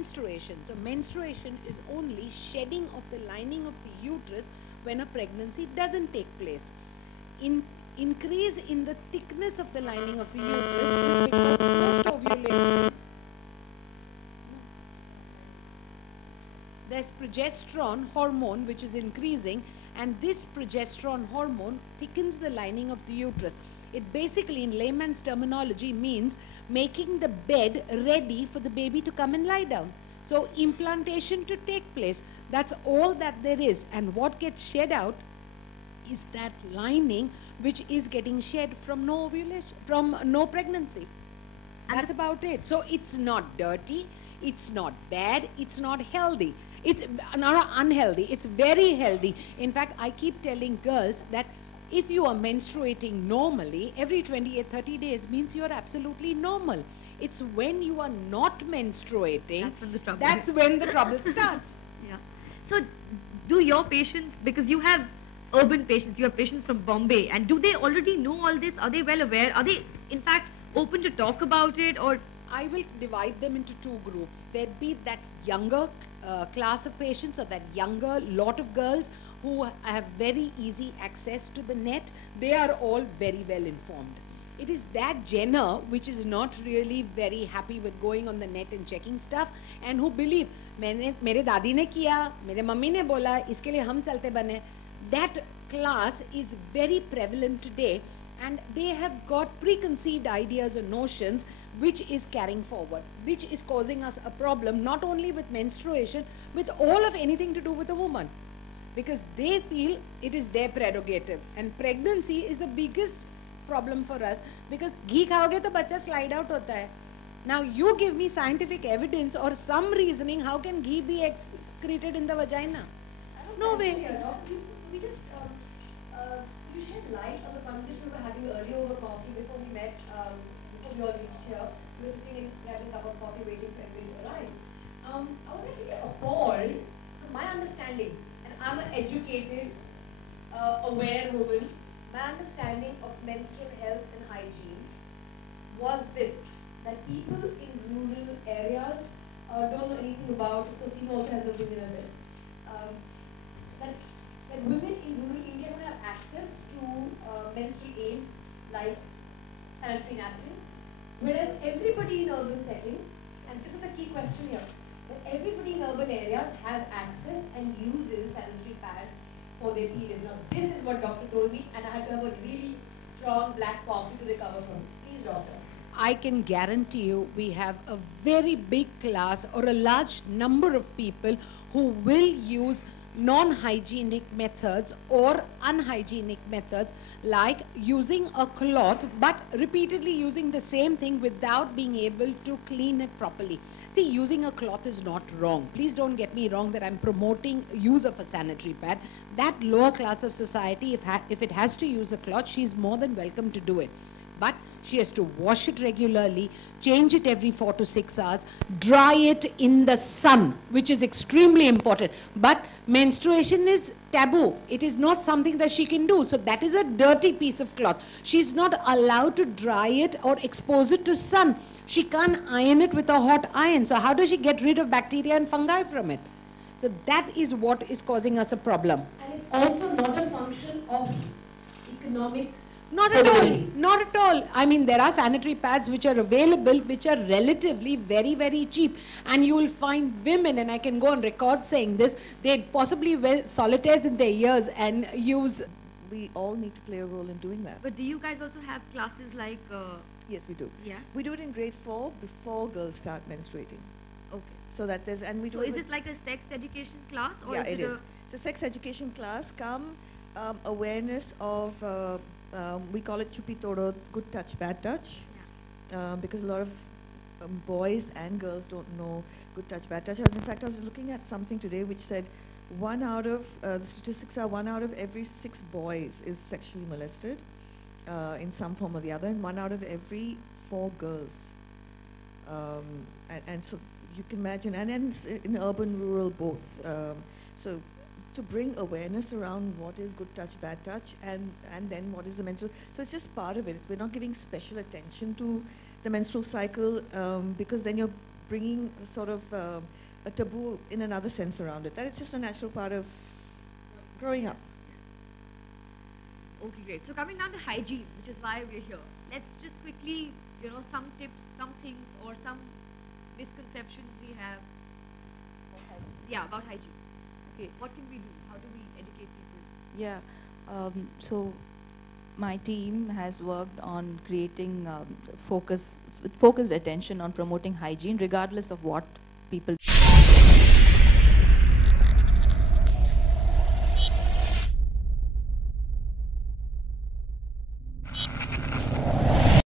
menstruation. So menstruation is only shedding of the lining of the uterus when a pregnancy doesn't take place. Increase in the thickness of the lining of the uterus is because post-ovulation there's progesterone hormone which is increasing, and this progesterone hormone thickens the lining of the uterus. It basically, in layman's terminology, means making the bed ready for the baby to come and lie down. So implantation to take place, that's all that there is. And what gets shed out is that lining which is getting shed from no ovulation, from no pregnancy. And that's about it. So it's not dirty, it's not bad, it's not healthy. It's not unhealthy, it's very healthy. In fact, I keep telling girls that if you are menstruating normally, every 28, 30 days means you're absolutely normal. It's when you are not menstruating, that's when the trouble starts. Yeah. So do your patients, because you have urban patients, you have patients from Bombay, and do they already know all this? Are they well aware? Are they in fact open to talk about it? Or I will divide them into two groups. There'd be that younger class of patients, or that younger lot of girls who have very easy access to the net. They are all very well informed. It is that Jenner which is not really very happy with going on the net and checking stuff, and who believe, mere dadi ne kiya, mere mummy ne bola, iske liye hum chalte bane. That class is very prevalent today, and they have got preconceived ideas or notions which is carrying forward, which is causing us a problem, not only with menstruation, with all of anything to do with a woman. Because they feel it is their prerogative, and pregnancy is the biggest problem for us, because ghee khaoge to bachcha slide out hota hai. Now you give me scientific evidence or some reasoning, how can ghee be excreted in the vagina? No way. We just, you shed light on the conversation we were having earlier over coffee before we met, before we all reached here. We were sitting and having a cup of coffee waiting for everybody to arrive. I was actually appalled. So my understanding, and I'm an educated, aware woman, my understanding of menstrual health and hygiene was this, that people in rural areas don't know anything about, of course, Seema also has a opinion on this, that women in rural India don't have access to menstrual aids like sanitary napkins, whereas everybody in urban setting, and this is the key question here, that everybody in urban areas has access and uses sanitary pads for their periods. Now this is what doctor told me, and I had to have a really strong black coffee to recover from. Please, doctor. I can guarantee you we have a very big class or a large number of people who will use non-hygienic methods or unhygienic methods, like using a cloth but repeatedly using the same thing without being able to clean it properly. See, using a cloth is not wrong. Please don't get me wrong that I'm promoting use of a sanitary pad. That lower class of society, if it has to use a cloth, she's more than welcome to do it. But she has to wash it regularly, change it every 4 to 6 hours, dry it in the sun, which is extremely important. But menstruation is taboo. It is not something that she can do. So that is a dirty piece of cloth. She's not allowed to dry it or expose it to sun. She can't iron it with a hot iron. So how does she get rid of bacteria and fungi from it? So that is what is causing us a problem. And it's also not a function of economic. Not at all, not at all. I mean, there are sanitary pads which are available, which are relatively very, very cheap. And you will find women, and I can go on record saying this, they possibly wear solitaires in their ears and use. We all need to play a role in doing that. But do you guys also have classes like... Yes, we do. Yeah? We do it in grade 4 before girls start menstruating. Okay. So that there's, and we do. So is it like a sex education class, or yeah, is it is. It's a sex education class, awareness of, we call it Chupi Todo, good touch, bad touch. Yeah. Because a lot of boys and girls don't know good touch, bad touch. In fact, I was looking at something today which said the statistics are 1 out of every 6 boys is sexually molested in some form or the other, and 1 out of every 4 girls. And so you can imagine, and in urban, rural, both. So to bring awareness around what is good touch, bad touch, and then what is the menstrual. So it's just part of it. We're not giving special attention to the menstrual cycle because then you're bringing sort of a taboo in another sense around it. That is just a natural part of growing up. Okay, great. So coming down to hygiene, which is why we're here. Let's just quickly, some tips, some things, or some misconceptions we have. Yeah, about hygiene. Okay. What can we do? How do we educate people? Yeah. So my team has worked on creating focused attention on promoting hygiene, regardless of what people